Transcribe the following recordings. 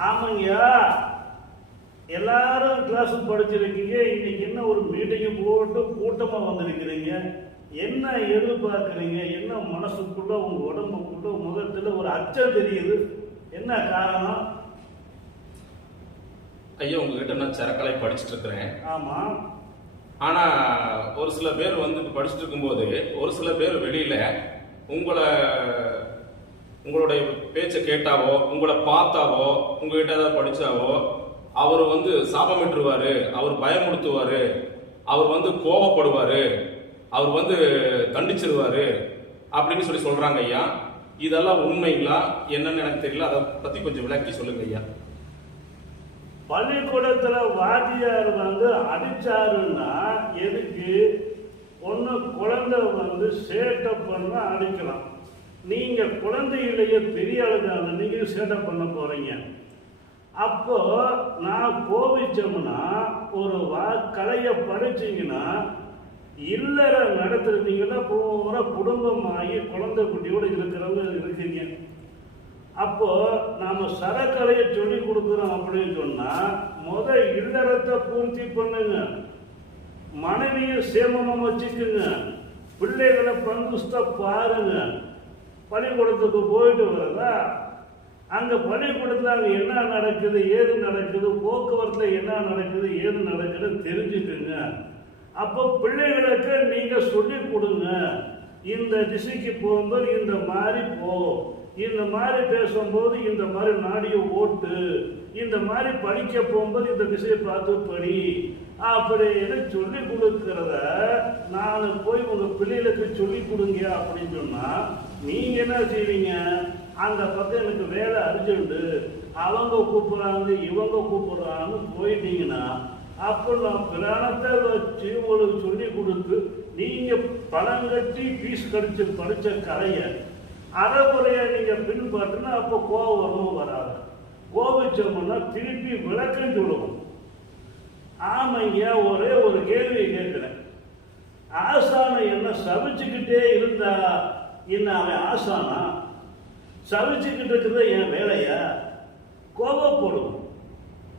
ஆமாங்கய்யா. எல்லாரும் கிளாஸ் படிச்சிருக்கீங்க. இன்னைக்கு என்ன ஒரு மீட்டிங் போட்டு கூட்டமா வந்திருக்கிறீங்க? என்ன எதிர்பார்க்குறீங்க? என்ன மனசுக்குள்ள உங்க உடம்புக்குள்ள முகத்துல ஒரு அச்சம் தெரியுது? என்ன காரணம்? ஐயா உங்ககிட்ட நான் சரக்கலை படிச்சுட்டு இருக்கிறேன் ஆமா. ஆனா ஒரு சில பேர் வந்து படிச்சுட்டு இருக்கும்போது ஒரு சில பேர் வெளியில உங்களை உங்களுடைய பேச்சை கேட்டாவோ உங்களை பார்த்தாவோ உங்ககிட்ட ஏதாவது படிச்சாவோ அவர் வந்து சாபமிட்டுருவார் அவர் பயமுடுத்துவார் அவர் வந்து கோபப்படுவாரு அவர் வந்து கண்டிச்சிருவாரு அப்படின்னு சொல்லி சொல்கிறாங்க ஐயா. இதெல்லாம் உண்மைங்களா? என்னன்னு எனக்கு தெரியல. அதை பத்தி கொஞ்சம் விளக்கி சொல்லுங்க ஐயா. பள்ளிக்கூடத்துல வாத்தியார் வந்து அடிச்சாருன்னா எதுக்கு? ஒண்ணு குழந்தை வந்து சேட்டை பண்ண அடிக்கலாம். நீங்க குழந்தையிலேயே பெரிய அளவில் நீங்க சேட்டை பண்ண போறீங்க. அப்போ நான் கோபிச்சோம்னா ஒரு வா கலையை படிச்சீங்கன்னா இல்லற நடத்துறீங்கன்னா பூரா குடும்பமாகி குழந்தை குட்டியோடு இருக்கிறவங்க இருக்கீங்க. அப்போ நாம சரக்கலையை சொல்லி கொடுக்குறோம் அப்படின்னு சொன்னா முத இல்லறத்தை பூர்த்தி பண்ணுங்க. மனைவியை சேமமா வச்சுக்குங்க. பிள்ளைகளை பங்குஸ்த பாருங்க. பள்ளிக்கூடத்துக்கு போயிட்டு வரதா அங்க பள்ளிக்கூடத்தில் அங்க என்ன நடக்குது ஏது நடக்குது போக்குவரத்துல என்ன நடக்குது ஏது நடக்குதுன்னு தெரிஞ்சுக்குங்க. அப்போ பிள்ளைகளுக்கு நீங்க சொல்லி கொடுங்க. இந்த திசைக்கு போகும்போது இந்த மாதிரி போ இந்த மாதிரி பேசும்போது இந்த மாதிரி நாடிய ஓட்டு. இந்த மாதிரி படிக்க போகும்போது இந்த திசையை பார்த்து படி. அப்படின்னு சொல்லி கொடுக்கறத நான் போய் உங்க பிள்ளைகளுக்கு சொல்லி கொடுங்க அப்படின்னு சொன்னா நீங்க என்ன செய்வீங்க? அந்த பக்கம் எனக்கு வேலை அர்ஜென்ட் அவங்க கூப்பிடுறாங்க இவங்க கூப்பிடுறாங்கன்னு போயிட்டீங்கன்னா அப்போ நான் பிராணத்தை வச்சு உங்களுக்கு சொல்லி கொடுத்து நீங்க பணம் கட்டி ஃபீஸ் கடிச்சு படித்த கலையை அறகுறைய நீங்க பின்பற்றினா அப்போ கோபம் வரவும் வராது. கோபிச்சோம்னா திருப்பி விளக்கம் சொல்லுவோம். ஆமாங்க ஒரே ஒரு கேள்வி கேட்கிறேன். ஆசானை என்ன சபிச்சுக்கிட்டே இருந்தா என்ன அவன் ஆசானா? சமைச்சுக்கிட்டு இருக்கிறது என் வேலையா? கோபப்படும்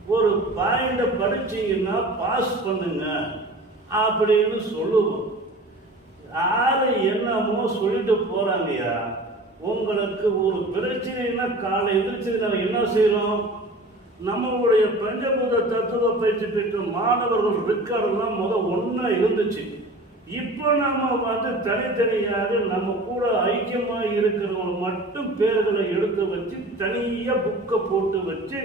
ஒரு பாயிண்ட படிச்சீங்கன்னா பாஸ் பண்ணுங்க அப்படின்னு சொல்லுவோம். யாரு என்னமோ சொல்லிட்டு போறாங்கயா உங்களுக்கு ஒரு பிரச்சனைனா காலை எதிர்த்து நம்ம என்ன செய்யறோம் நம்மளுடைய பஞ்சபூத தத்துவ பயிற்சி பெற்ற மாணவர்கள் ரெக்கார்டெல்லாம் முதல் ஒன்றா இருந்துச்சு. இப்போ நாம் வந்து தனித்தனியாக நம்ம கூட ஐக்கியமா இருக்கிறவங்க மட்டும் பேர்களை எடுத்து வச்சு தனியா புக்கை போட்டு வச்சு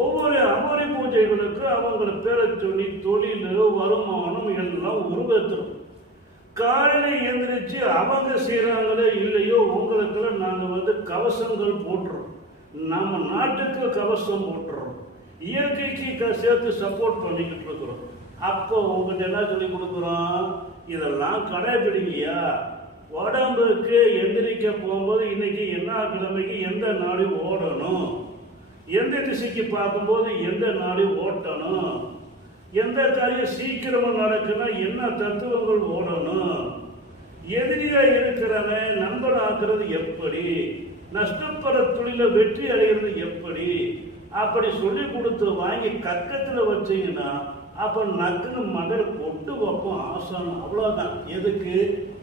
ஒவ்வொரு அமரி பூஜைகளுக்கு அவங்கள பேரை சொல்லி தொழில் வருமானம் எல்லாம் உருவத்துறோம் காலையில எந்திரிச்சு அவங்க செய்யறாங்களோ இல்லையோ உங்களுக்குள்ள நாங்கள் வந்து கவசங்கள் போட்டுறோம். நம்ம நாட்டுக்கு கவசம் போட்டுறோம். இயற்கைக்கு சேர்த்து சப்போர்ட் பண்ணிக்கிட்டு இருக்கிறோம். அப்போ உங்கள்கிட்ட என்ன சொல்லி கொடுக்குறோம்? இதெல்லாம் கடைபிடிங்கயா உடம்புக்கு எந்திரிக்க போகும்போது இன்னைக்கு என்ன கிழமைக்கு எந்த நாடு ஓடணும்? எந்த திசைக்கு பார்க்கும்போது எந்த நாடு ஓட்டணும்? எந்த காரியம் சீக்கிரமாக நடக்குன்னா என்ன தத்துவங்கள் ஓடணும்? எதிரியா இருக்கிறவன் நண்பன் ஆக்குறது எப்படி? நஷ்டப்பட தொழில வெற்றி அடைகிறது எப்படி? அப்படி சொல்லி கொடுத்து வாங்கி கக்கத்தில் வச்சீங்கன்னா அப்போ நக்குன்னு மகள் கொட்டு வைப்போம் ஆசானம் அவ்வளோதான் எதுக்கு?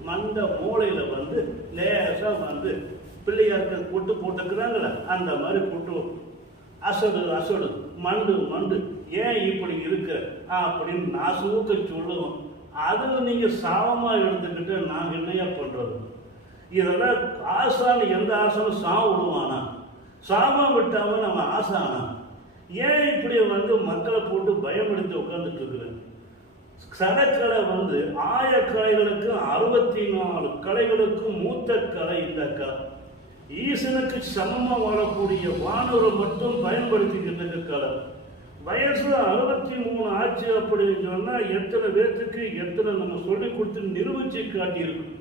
மந்த மூளையில் வந்து லேசாக வந்து பிள்ளையாருக்கு கொட்டு போட்டுக்கிறாங்களே அந்த மாதிரி கொட்டு அசடு அசடு மண்டு மண்டு. ஏன் இப்படி இருக்க அப்படின்னு நான் சூக்க சொல்லுவோம். அது நீங்கள் சாபமாக எடுத்துக்கிட்டு நாங்கள் என்னையா பண்ணுறது இதெல்லாம் ஆசான் எந்த ஆசானும் சாவு விடுவானா சாபம் விட்டாம நம்ம ஆசானா? ஏன் இப்படி வந்து மக்களை போட்டு பயப்படுத்தி உட்கார்ந்துட்டு இருக்கிறேன் சடக்கலை வந்து ஆயக்கலைகளுக்கு அறுபத்தி நாலு கலைகளுக்கு மூத்த கலை இந்த கலை ஈசனுக்கு சமமாக வாழக்கூடிய வானூரை மட்டும் பயன்படுத்திக்கிட்டு கலை வயசுல அறுபத்தி மூணு ஆச்சு அப்படின்னு சொன்னால் எத்தனை பேர்த்துக்கு எத்தனை நம்ம சொல்லி கொடுத்து நிரூபிச்சு காட்டியிருக்கோம்.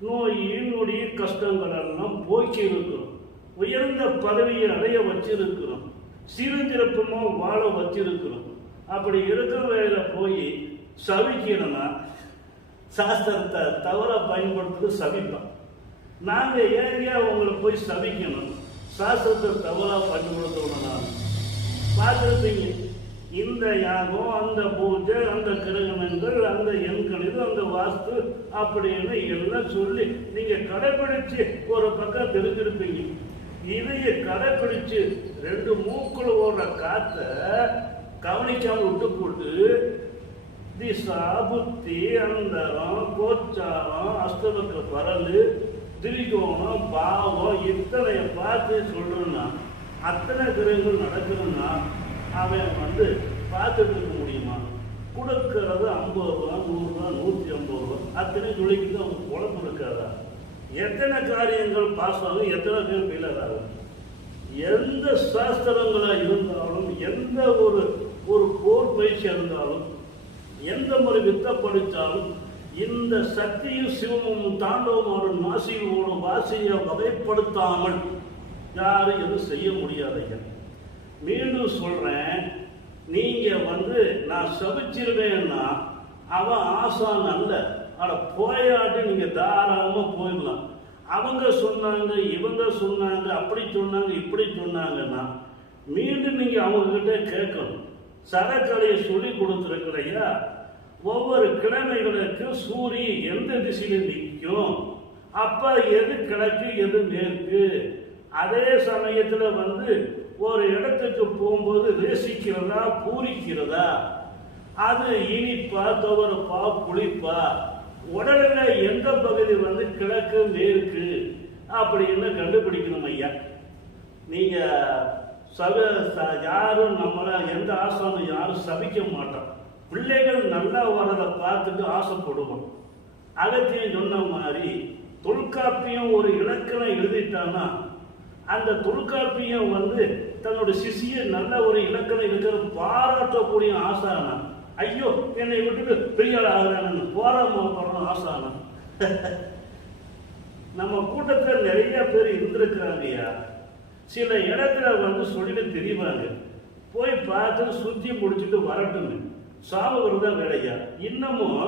நோய் நொடி கஷ்டங்கள் எல்லாம் போக்கி இருக்கிறோம். உயர்ந்த பதவியை அடைய வச்சிருக்கிறோம். சிறுஞ்சிறப்பமா வாழ வச்சிருக்கிறோம். அப்படி இருக்கிற வேலையில போய் சவிக்கணும்னா சாஸ்திரத்தை தவறாக பயன்படுத்துறது சபிப்போம் நாங்கள் ஏங்க உங்களை போய் சவிக்கணும். சாஸ்திரத்தை தவறாக பயன்படுத்தணும்னா பார்த்துருப்பீங்க. இந்த யாகம் அந்த பூஜை அந்த கிரகணங்கள் அந்த எண்கணிதம் அந்த வாஸ்து அப்படின்னு எல்லாம் சொல்லி நீங்கள் கடைபிடிச்சு ஒரு பக்கம் தெரிஞ்சிருப்பீங்க இதைய கடைப்பிடிச்சு ரெண்டு மூக்குல ஓடுற காத்த கவனிக்காம விட்டு போட்டு திசா புத்தி அந்தரம் கோச்சாரம் அஸ்தமக்க பரல் திரிகோணம் பாவம் இத்தனைய பார்த்து சொல்லணும்னா அத்தனை கிரகங்கள் நடக்கணும்னா அவன் வந்து பார்த்துட்டு இருக்க முடியுமா? கொடுக்கறது ஐம்பது ரூபா நூறுரூவா நூற்றி ஐம்பது ரூபா அத்தனை சொல்லிக்கிட்டு அவனுக்கு குழப்பம் இருக்காதா? எத்தனை காரியங்கள் பாஸ் ஆகும் எத்தனை பேர் ஃபெயிலர் ஆகும் எந்த சாஸ்திரங்களாக இருந்தாலும் எந்த ஒரு ஒரு போர் பயிற்சி இருந்தாலும் எந்த ஒரு வித்த படித்தாலும் இந்த சக்தியும் சிவமும் தாண்டவமாடும் நாசியோடும் வாசியை வகைப்படுத்தாமல் யாரும் எதுவும் செய்ய முடியாதுங்க மீண்டும் சொல்கிறேன் நீங்கள் வந்து நான் சபிச்சிருவேன்னா அவன் ஆசான் அல்ல. ஆனால் போயாட்டி நீங்கள் தாராளமாக போயிடலாம். அவங்க சொன்னாங்க இவங்க சொன்னாங்க அப்படி சொன்னாங்க இப்படி சொன்னாங்கன்னா மீண்டும் நீங்கள் அவங்கக்கிட்ட கேட்கணும். சரக்கலையை சொல்லி கொடுத்துருக்கிறையா ஒவ்வொரு கிழமைகளுக்கு சூரியன் எந்த திசையில் நிற்கும்? அப்போ எது கிழக்கு எது மேற்கு? அதே சமயத்தில் வந்து ஒரு இடத்துக்கு போகும்போது ரசிக்கிறதா பூரிக்கிறதா? அது இனிப்பா துவரப்பா புளிப்பா? உடலில் எந்த பகுதி வந்து கிழக்கு மேற்கு அப்படின்னு கண்டுபிடிக்கணும் ஐயா. நீங்க சக ச- யாரும் நம்மளை எந்த ஆசனம் யாரும் சபிக்க மாட்டோம். பிள்ளைகள் நல்லா வரதை பார்த்துட்டு ஆசைப்படுவோம். அகத்தியம் சொன்ன மாதிரி தொல்காப்பியம் ஒரு இலக்கணம் எழுதிட்டான்னா அந்த தொல்காப்பியம் வந்து தன்னோட சிஷிய நல்ல ஒரு இலக்கணம் இருக்கிற பாராட்டக்கூடிய ஆசானா? ஐயோ என்னை விட்டுட்டு பெரிய ஆள் ஆகிறான்னு போறோம் ஆசானம் நம்ம கூட்டத்தில் நிறைய பேர் இருந்திருக்கிறாங்கய்யா. சில இடத்துல வந்து சொல்லிட்டு தெரிவாங்க. போய் பார்த்து சுற்றி முடிச்சுட்டு வரட்டுங்க சாவு வருதா வேலையா? இன்னமும்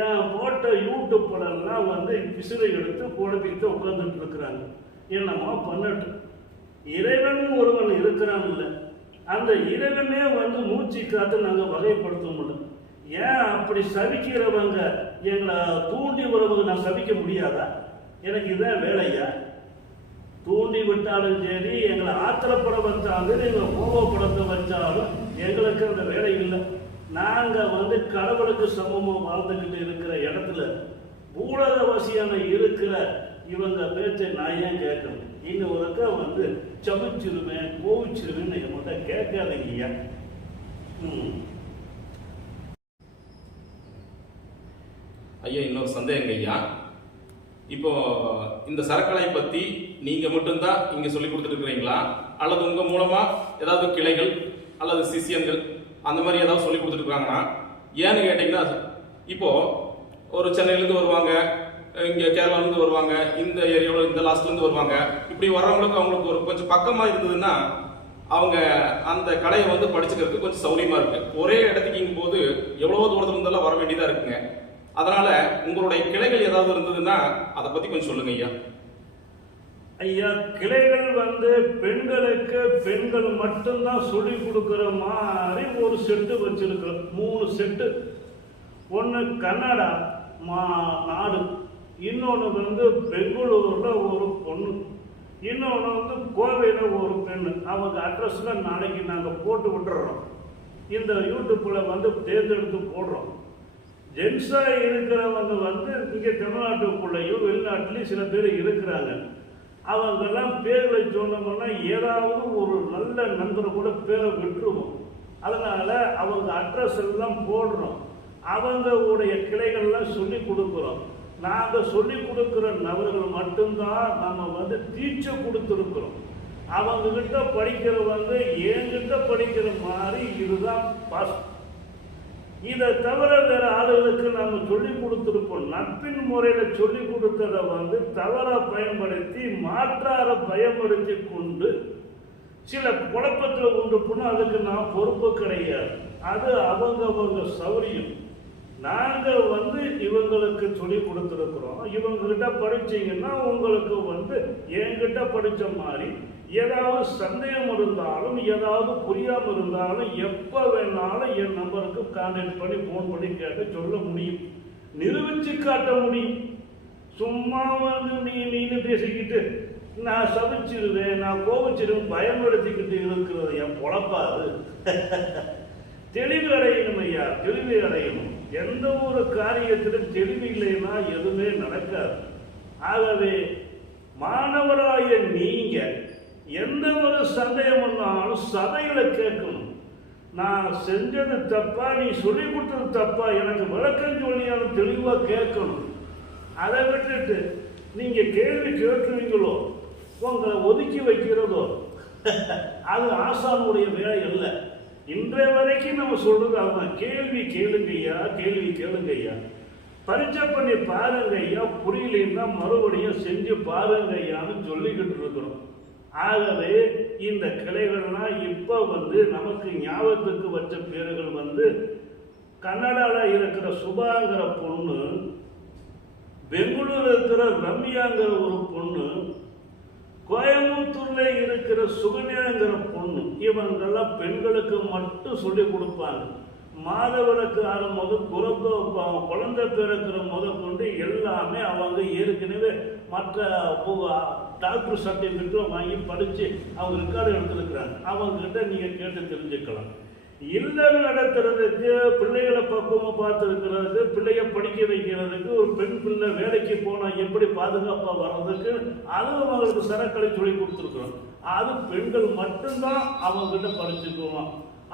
என் போட்ட யூடியூப் படம்லாம் வந்து விசிறை எடுத்து குழப்பிட்டு உட்காந்துட்டு இருக்கிறாங்க. என்னமோ பண்ணட்டும். இறைவனும் ஒருவன் இருக்கிறான்ல அந்த இறைவனே வந்து மூச்சு காத்து நாங்கள் வகைப்படுத்த முடியும் ஏன் அப்படி சபிக்கிறவங்க எங்களை தூண்டி வரவங்க நான் சபிக்க முடியாதா? எனக்கு இதான் வேலையா? தூண்டி விட்டாலும் சரி எங்களை ஆத்திரப்பட வச்சாலும் எங்களை கோபப்படுத்த வச்சாலும் எங்களுக்கு அந்த வேலை இல்லை. நாங்கள் வந்து கடவுளுக்கு சமமாக வாழ்ந்துக்கிட்டு இருக்கிற இடத்துல பூலகவாசியான இருக்கிற இவங்க பேச்சை நான் ஏன் கேட்கணும்? இன்னும் ஒருக்கா வந்து சமைச்சிருவேன் கோவிச்சிருவேன் என்கிட்ட கேட்காதீங்க ஐயா ம். ஐயா இன்னொரு சந்தேகம் ஐயா இப்போ இந்த சரக்கலை பத்தி நீங்க மட்டும்தான் இங்க சொல்லி கொடுத்துட்டு இருக்கிறீங்களா அல்லது உங்க மூலமா ஏதாவது கிளைகள் அல்லது சிஷியன்கள் அந்த மாதிரி ஏதாவது சொல்லி கொடுத்துட்டு இருக்காங்கன்னா ஏன்னு கேட்டீங்கன்னா இப்போ ஒரு சென்னையிலேருந்து வருவாங்க இங்கே கேரளாலேருந்து வருவாங்க இந்த ஏரியாவில் இந்த லாஸ்ட்லேருந்து வருவாங்க. இப்படி வர்றவங்களுக்கு அவங்களுக்கு ஒரு கொஞ்சம் பக்கமாக இருந்ததுன்னா அவங்க அந்த கலையை வந்து படிச்சுக்கிறதுக்கு கொஞ்சம் சௌரியமாக இருக்குது ஒரே இடத்துக்கு இங்கும் போது எவ்வளோ தூரத்துல இருந்தெல்லாம் வர வேண்டியதாக இருக்குங்க. அதனால உங்களுடைய கிளைகள் ஏதாவது இருந்ததுன்னா அதை பற்றி கொஞ்சம் சொல்லுங்க ஐயா. ஐயா கிளைகள் வந்து பெண்களுக்கு பெண்கள் மட்டும்தான் சொல்லி கொடுக்குற மாதிரி ஒரு செட்டு வச்சிருக்கிறோம் மூணு செட்டு ஒன்று கன்னடா மா நாடு. இன்னொன்று வந்து பெங்களூரில் ஒரு பொண்ணு. இன்னொன்று வந்து கோவையில் ஒரு பெண் அவங்க அட்ரஸில் நாளைக்கு நாங்கள் போட்டு விட்டுறோம். இந்த யூடியூப்பில் வந்து தேர்ந்தெடுத்து போடுறோம். ஜென்ஸாக இருக்கிறவங்க வந்து இங்கே தமிழ்நாட்டுக்குள்ளேயும் வெளிநாட்டிலையும் சில பேர் இருக்கிறாங்க. அவங்கெல்லாம் பேரை சொன்னோம்னா ஏதாவது ஒரு நல்ல நண்பரை கூட பேரை விட்டுருவோம். அதனால் அவங்க அட்ரஸ் எல்லாம் போடுறோம். அவங்களுடைய கிளைகள்லாம் சொல்லி கொடுக்குறோம். நாங்கள் சொல்லி கொடுக்குற நபர்கள் மட்டும்தான் நம்ம வந்து தீட்சை கொடுத்துருக்குறோம். அவங்க கிட்ட படிக்கிற வந்து என்கிட்ட படிக்கிற மாதிரி இதுதான் பாஸ். இதை தவிர வேற ஆளுகளுக்கு நம்ம சொல்லி கொடுத்துருப்போம். நட்பின் முறையில் சொல்லி கொடுத்ததை வந்து தவற பயன்படுத்தி மாற்றார பயன்படுத்தி கொண்டு சில குழப்பத்தில் உண்டு போனால் அதுக்கு நான் பொறுப்பு கிடையாது. அது அவங்க அவங்க சௌரியம். இவங்களுக்கு சொல்லி கொடுத்துருக்குறோம். இவங்ககிட்ட படிச்சீங்கன்னா உங்களுக்கு வந்து என்கிட்ட படித்த மாதிரி ஏதாவது சந்தேகம் இருந்தாலும் ஏதாவது புரியாமல் இருந்தாலும் எப்போ வேணாலும் என் நம்பருக்கு கான்டாக்ட் பண்ணி ஃபோன் பண்ணி கேட்டு சொல்ல முடியும். நிரூபித்து காட்ட முடியும். சும்மா வந்து நீ நீனு பேசிக்கிட்டு நான் சபிச்சிருவேன் நான் கோபிச்சிருவேன் பயன்படுத்திக்கிட்டு இருக்கிறது. என் பொழப்பாது தெளிவு அடையணும் ஐயா தெளிவு அடையணும். எந்த ஒரு காரியத்திலும் தெளிவு இல்லைன்னா எதுவுமே நடக்காது. ஆகவே மாணவராய நீங்க எந்த ஒரு சந்தேகம் வந்தாலும் சபையில கேட்கணும். நான் செஞ்சது தப்பா நீ சொல்லி கொடுத்தது தப்பா எனக்கு விளக்கம் சொல்லியாலும் தெளிவா கேட்கணும். அதை விட்டுட்டு நீங்க கேள்வி கேட்குறீங்களோ உங்களை ஒதுக்கி வைக்கிறதோ அது ஆசானுடைய வேலை இல்லை இன்றைய வரைக்கும் நம்ம சொல்றது அவன் கேள்வி கேளுங்கய்யா கேள்வி கேளுங்கய்யா. பரிச்சை பண்ணி பாருங்க ஐயா புரியலன்னா மறுபடியும் செஞ்சு பாருங்க ஐயான்னு சொல்லிக்கிட்டு இருக்கிறோம். ஆகவே இந்த கிளைகள்லாம் இப்போ வந்து நமக்கு ஞாபகத்துக்கு வச்ச பேர்கள் வந்து கன்னடாவில் இருக்கிற சுபாங்கிற பொண்ணு பெங்களூர் இருக்கிற ரம்யாங்கிற ஒரு பொண்ணு கோயம்புத்தூர்ல இருக்கிற சுகன்யாங்கிற பொண்ணு இவங்கெல்லாம் பெண்களுக்கு மட்டும் சொல்லி கொடுப்பாங்க. மாதவிளக்கு ஆகும் போது குறப்ப குழந்தை பிறக்கிற முத கொண்டு எல்லாமே அவங்க ஏற்கனவே மற்ற டாக்டர் சர்டிஃபிகேட்டும் வாங்கி படித்து அவங்க ரெக்கார்டு எடுத்துருக்குறாங்க. அவங்ககிட்ட நீங்கள் கேட்டு தெரிஞ்சுக்கலாம். இல்லம் நடத்துறதுக்கு பிள்ளைகளை பக்குவமாக பார்த்துருக்கிறதுக்கு பிள்ளைய படிக்க வைக்கிறதுக்கு ஒரு பெண் பிள்ளை வேலைக்கு போனால் எப்படி பாதுகாப்பாக வர்றதுக்கு அதுவும் அவங்களுக்கு சரக்களை சொல்லி கொடுத்துருக்குறோம். அது பெண்கள் மட்டும்தான் அவங்ககிட்ட படிச்சுக்குவோம்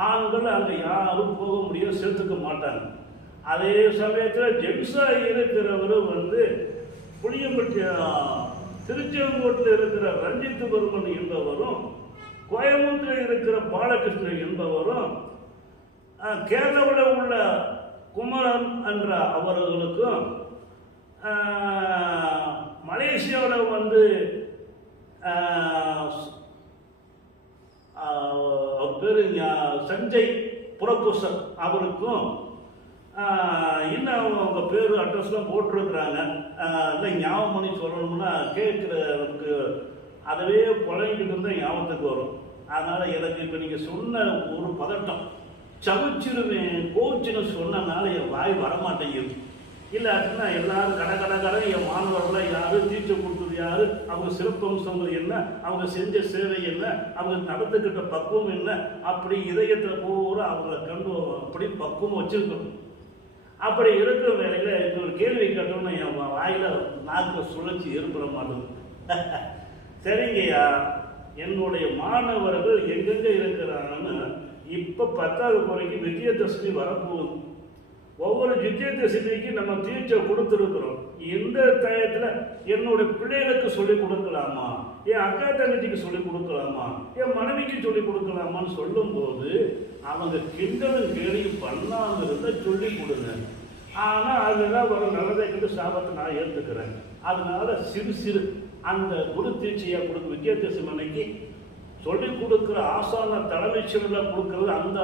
ஆண்கள் அங்கே யாரும் போக முடியும் சேர்த்துக்க மாட்டாங்க. அதே சமயத்தில் ஜென்ஸாக இருக்கிறவரும் வந்து புளியம்பட்டி திருச்செங்கோட்டில் இருக்கிற ரஞ்சித் பெருமன் என்பவரும் கோயம்புத்தூரில் இருக்கிற பாலகிருஷ்ணன் என்பவரும் கேரளாவில் உள்ள குமரன் என்ற அவர்களுக்கும் மலேசியாவில் வந்து பேர் சஞ்சய் புரகுசர் அவருக்கும் இன்னும் அவங்க அவங்க பேர் அட்ரஸ்லாம் போட்டிருக்கிறாங்க. ஆஹ் இல்லை ஞாபகம் பண்ணி சொல்லணும்னா கேட்குறதுக்கு அதுவே புழங்கிட்டு இருந்தால் ஞாபகத்துக்கு வரும். அதனால் எனக்கு இப்போ நீங்கள் சொன்ன ஒரு பதட்டம். சமைச்சிருவேன் கோச்சுன்னு சொன்னனால என் வாய் வரமாட்டேங்குது. இல்லாட்டினா எல்லாரும் கட கட கட என் மாணவர்கள் யாரு டீச்சர் கொடுத்தது யாரு அவங்க சிறப்பம்சங்கள் என்ன அவங்க செஞ்ச சேவை என்ன அவங்க நடந்துக்கிட்ட பக்குவம் என்ன அப்படி இதயத்தில் பூரா அவங்களை கண்டு அப்படி பக்குவம் வச்சிருக்கணும். அப்படி இருக்கிற வேலையில் இன்னொரு ஒரு கேள்வி கேட்டோம்னா என் வாயில் நாக்கு சுழற்சி ஏற்பட மாட்டேங்குது சரிங்கய்யா என்னுடைய மாணவர்கள் எங்கெங்கே இருக்கிறாங்கன்னு இப்போ பத்தாவது முறைக்கு விஜயதசமி வரப்போகுது. ஒவ்வொரு விஜயதசமிக்கு நம்ம தீட்சை கொடுத்துருக்குறோம். இந்த டயத்தில் என்னுடைய பிள்ளைகளுக்கு சொல்லி கொடுக்கலாமா? என் அக்கா தங்கச்சிக்கு சொல்லி கொடுக்கலாமா? என் மனைவிக்கு சொல்லி கொடுக்கலாமான்னு சொல்லும்போது அவங்க கிண்டலும் கேலியும் பண்ணாமல் இருந்தால் சொல்லி கொடுங்க. ஆனால் அதுதான் வர நல்லதை கண்டு சாபத்தை நான் ஏற்றுக்கிறேன் அதனால சிறு சிறு அந்த குரு தீட்சையை கொடுக்க விஜயதசமி அன்னைக்கு சொல்லி கொடுக்குற ஆசான தலைமை தலைமைச்சரில் கொடுக்கறது அந்த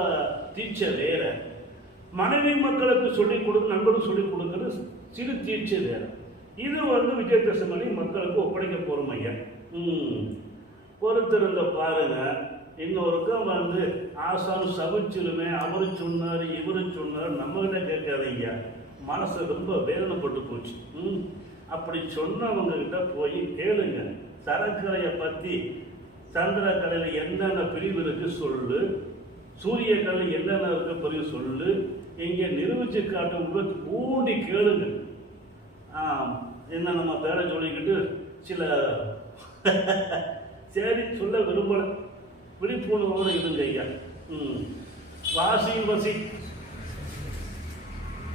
தீட்சை வேற. மனைவி மக்களுக்கு சொல்லிக் கொடுக்க நண்பருக்கு சொல்லிக் கொடுக்கறது சிறு தீட்சை வேற. இது வந்து விஜயதசமி மக்களுக்கு ஒப்படைக்க போறோம் ஐயா ம். பொறுத்திருந்த பாருங்க இன்னொருக்கம் வந்து ஆசான் சபிச்சிருமே அவரு சொன்னார் இவரு சொன்னார் நம்மகிட்ட கேட்காதீங்க. மனசு ரொம்ப வேதனைப்பட்டு போச்சு. ம். அப்படி சொன்னவங்க கிட்ட போய் கேளுங்க. சரக்கரையை சந்திர கலையில் என்னென்ன பிரிவு இருக்கு சொல்லு. சூரிய கலை என்னென்ன இருக்கு பிரிவு சொல்லு. இங்கே நிரூபிச்சு காட்டும் உங்களுக்கு ஊண்டி கேளுங்க. என்ன நம்ம பேரை சொல்லிக்கிட்டு சில சரி சொல்ல விரும்பலை. விழிப்புணர்வோடு இருங்க ஐயா. ம். வாசி வசி.